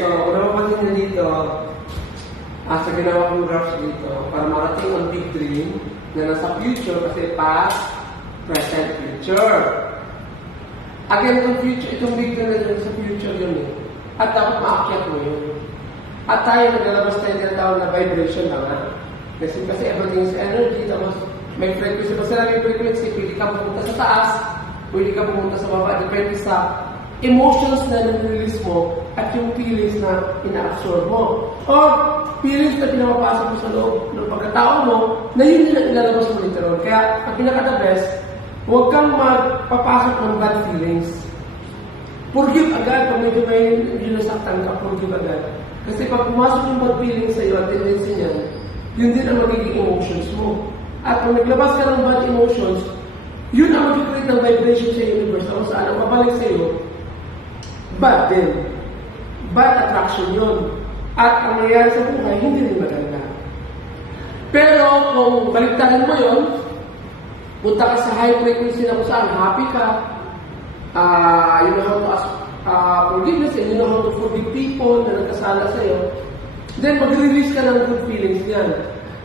So, kung napapansin nyo dito, sa ginawa kong graphs dito, para marating ang big dream na nasa future kasi past, present, future. Again, itong big dream na sa future yun eh. At dapat maakyat mo yun. At tayo, naglalabas tayo ng tawag na vibration lang ha. Kasi everything is energy, tapos may frequency. Basta lang yung frequency, pwede ka pumunta sa taas, pwede ka pumunta sa baba, depende sa emotions na nag-release mo at yung feelings na ina-absorb mo. Or feelings na pinapapasok mo sa loob ng pagkatao mo na yun yung ilalabas mo later on. Kaya, ang pinaka-the best, huwag kang magpapasok ng bad feelings. Forgive agad. Pag medyo may nasaktan ka, forgive agad. Kasi pag pumasok yung bad feelings sa'yo at tendency niyan, yun din ang magiging emotions mo. At kung naglabas ka ng bad emotions, yun ang mag-create ng vibration sa universe. Kung saan ang mabalik sa'yo, bad din. Bad attraction yun. At ang nangyayari sa buhay, hindi rin maganda. Pero kung baliktarin mo yun, punta ka sa high frequency na kung saan happy ka, you know how to ask forgiveness and you know how to forgive people na nagkasala sa'yo, then mag-release ka ng good feelings niyan.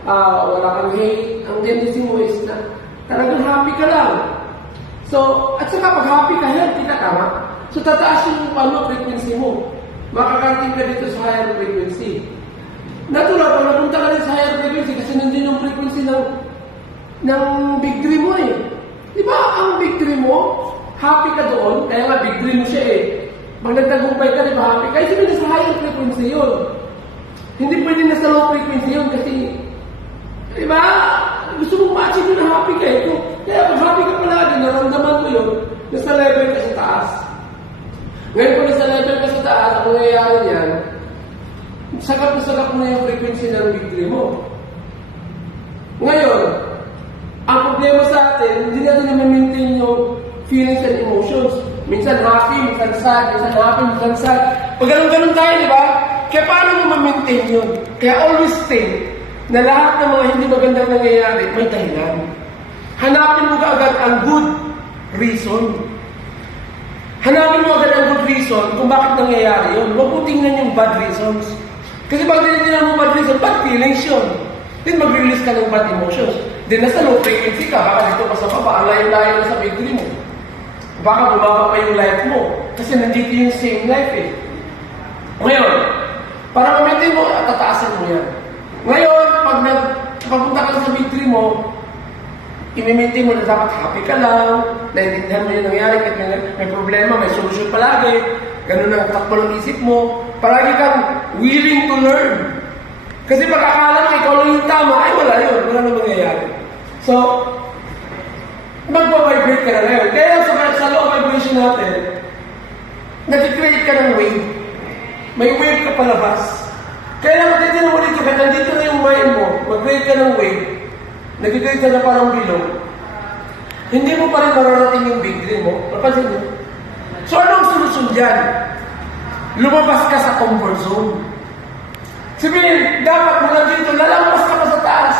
Wala kang hate. Ang tendency mo is na talagang happy ka lang. So, at saka pag happy ka, healthy ka, tama? So, tataas yung frequency mo. Makakarating ka dito sa higher frequency. Natural, pag napunta ka rin sa higher frequency, kasi nandun yung frequency ng big dream mo eh. Di ba, ang big dream mo, happy ka doon, kaya nga big dream mo siya eh. Pag nagtagumpay ka, di ba happy ka? Kasi nasa higher frequency yun. Hindi pwede na sa low frequency yun kasi, di ba, gusto mong ma-achieve yun na happy ka eh. Kaya pag happy ka palagi, naramdaman mo yun, nasa level ka sa taas. Ngayon kung nasa level ka sa taas, ang nangyayari niyan, sagap na yung frequency ng big dream mo. Ngayon, ang problema sa atin, hindi natin na-maintain yung feelings and emotions. Minsan happy, minsan sad, minsan happy, minsan sad. Pag ganun-ganun tayo, di ba? Kaya paano mo ma-maintain yun? Kaya always think na lahat ng mga hindi magandang nangyayari, may dahilan. Hanapin mo agad ang good reason. Hanapin mo agad ang good reason kung bakit nangyayari yun. Huwag mo tingnan yung bad reasons. Kasi pag tinitingnan mo bad reason, bad feelings yun. Then mag-release ka ng bad emotions. Then nasa low frequency ka, baka dito pa sa baba, ang layo-layo na sa big dream mo. Baka bumaba pa yung life mo. Kasi nandito yung same life eh. Ngayon, para ma-maintain mo, tataasan mo yan. Ngayon, pag papunta ka sa big dream mo, i-maintain mo na dapat happy ka lang, naiintindihan mo yung nangyari, kahit may problema, may solusyon palagi, ganun ang takbo ng isip mo, palagi kang willing to learn. Kasi pag akala mo ikaw lang yung tama, ay wala yun, wala na mangyayari. So, magpa-vibrate ka na ngayon. Kaya sa low vibration natin, nag-create ka ng wave. May wave ka palabas. Kaya lang titignan mo dito, kahit nandito na yung mind mo, mag-create ka ng wave, nag-create ka na parang bilog, hindi mo pa rin mararating yung big dream mo. Napansin mo? So, anong solusyon dyan? Lumabas ka sa comfort zone. Sabihin, dapat mula dito, lalabas ka pa sa taas.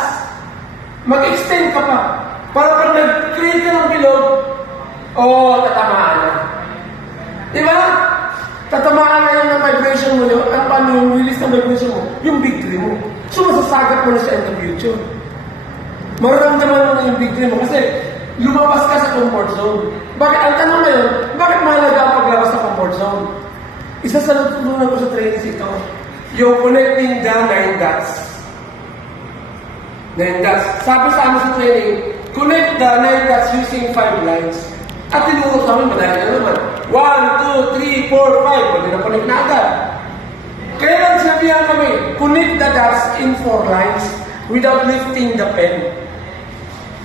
Mag-extend ka pa. Para pag nag-create ka ng bilog, tatamaan na. Diba? Tatamaan na yung vibration mo yun. Ano paano yung release ng vibration mo? Yung big dream mo. So, masasagat mo na siya in the future. Mararamdaman mo na yung big dream mo kasi lumabas ka sa comfort zone. Bakit? Ang tanong na yun, bakit mahalaga ang paglabas sa comfort zone? Isa sa natutunan ko sa trainings ito, yung connecting the 9 dots. 9 dots. Sabi sa amin sa training, connect the 9 dots using 5 lines. At tinuro sa amin, madali na naman. 1, 2, 3, 4, 5. Pwede na connect na agad. Kaya lang sinabihan kami, connect the dots in 4 lines without lifting the pen.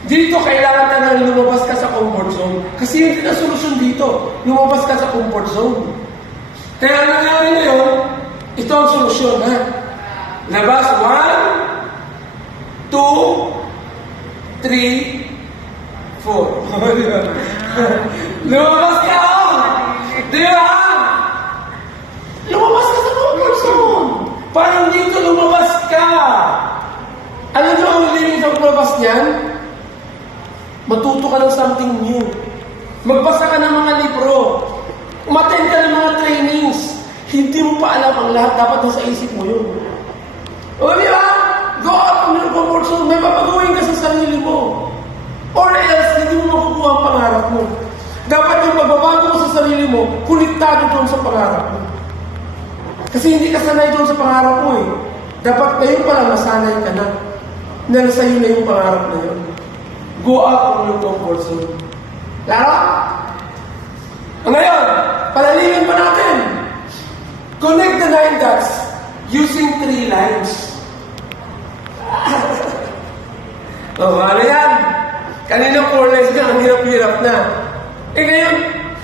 Dito, kailangan na nang lumabas ka sa comfort zone. Kasi yun din ang solusyon dito. Lumabas ka sa comfort zone. Kaya nangyari ngayon, ito ang solusyon, ha? Labas, 1, 2, 3, 4. Lumabas ka! Di ba? Lumabas ka sa comfort zone. Parang dito, lumabas ka. Ano nyo ang limit ng lumabas niyan? Matuto ka ng something new. Magbasa ka ng mga libro. Umattend ka ng mga trainings. Hindi mo pa alam ang lahat, dapat nasa isip mo yun. O di ba? Go out from your comfort zone, may papagawin ka sa sarili mo. Or else, hindi mo makukuha ang pangarap mo. Dapat yung pagbabago mo sa sarili mo, konektado doon sa pangarap mo. Kasi hindi ka sanay doon sa pangarap mo eh. Dapat ngayon pa lang nasanay ka na. Na sa'yo na yung pangarap na yun. Go out from your comfort zone. Laro? Ngayon, palalimin pa natin. Connect the 9 dots using 3 lines. Ano yan? Kanina 4 lines na, ang hirap-hirap na. Ngayon,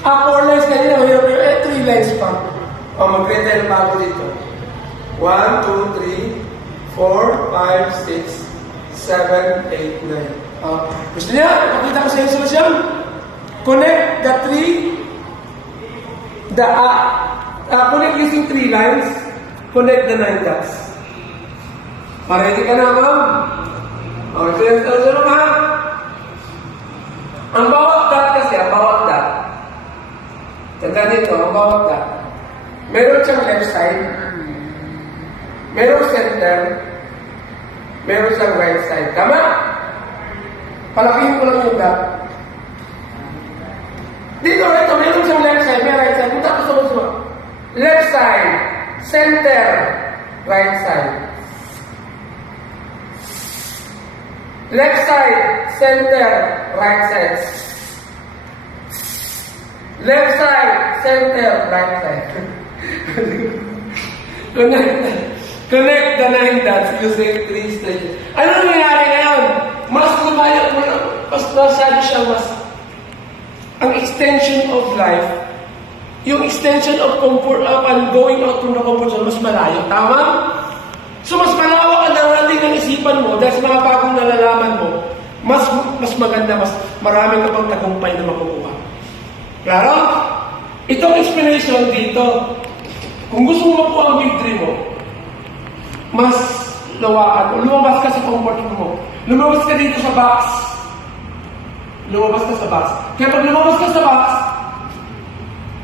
4 lines kanina, mahirap-hirap. 3 lines pa. Mag-retell pa ako dito. 1, 2, 3, 4, 5, 6, 7, 8, 9. Gusto niya? Pakita ko sa inyo solusyon. Connect the 3, connect using 3 lines, connect the 9 dots. Ready ka na, ma'am? Okay, so ha? Ang bawat dot kasi, ang bawat dot. Tanda dito, ang bawat dot. Meron siyang left side, meron center, meron siyang right side. Tama? Palakihin ko lang yung dot. Dito, ito, meron siyang left side, may right side. Punta ko sa gusto. Left side, center, right side. Left side, center, right side. Left side, center, right side. Connect the 9 dots using 3 stages. Ano nangyayari ngayon? Mas lumayo, mas masyado siya, ang extension of life, yung extension of comfort and going out from the comfort zone, mas malayo. Tama? So, mas malawak ang narating ng isipan mo dahil sa mga bagong nalalaman mo, mas maganda, mas marami ka pang tagumpay na makukuha. Klaro? Itong explanation dito, kung gusto mo makuha ang victory mo, mas lawakan mo. Lumabas ka sa comfort mo. Lumabas ka dito sa box. Lumabas ka sa box. Kaya pag lumabas ka sa box,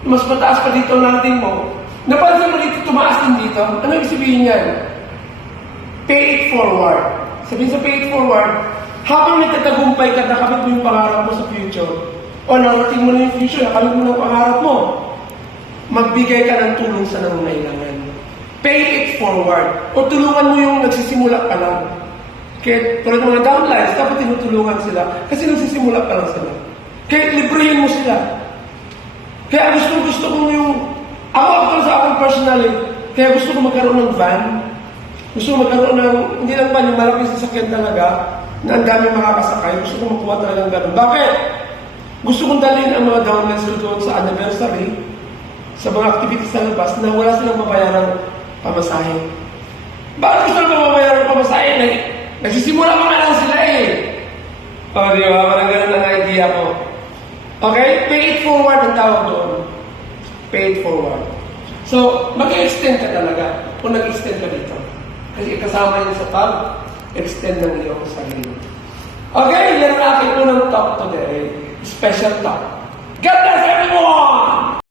mas mataas pa dito ang rating mo. Napansin mo dito, tumaas din dito. Ano ibig sabihin yan? Pay it forward. Sabihin sa pay it forward, habang nagtatagumpay ka, nakamit mo yung pangarap mo sa future, o narating mo na yung future, nakamit mo na yung pangarap mo, magbigay ka ng tulong sa nangangailangan. Pay it forward. O tulungan mo yung nagsisimula pa lang. Kaya tulad ng mga downlines, dapat tinutulungan sila kasi nagsisimula pa lang sila. Kaya librehin mo sila. Kaya gusto ko yung, ako sa akin personally, kaya gusto ko magkaroon ng van. Gusto ko magkaroon ng, hindi lang van, yung malaking sasakyan talaga, na ang dami makakasakay. Gusto ko makuha talagang gano'n. Bakit? Gusto kong dalhin ang mga downlines ko doon sa anniversary, sa mga activities sa labas, na wala silang mabayarang pamasahe. Bakit gusto nang mababayarang pamasahe? Nagsisimula pa nga lang sila eh. O, di ba? Parang gano'n ang idea ko. Okay? Pay it forward ang tawag doon. Pay it forward. So, mag-extend ka talaga kung nag-extend ka dito. Kasi kasama yun sa pag-extend ng iyong sarili. Okay, yan ang aking unang talk today. Special talk. God bless everyone!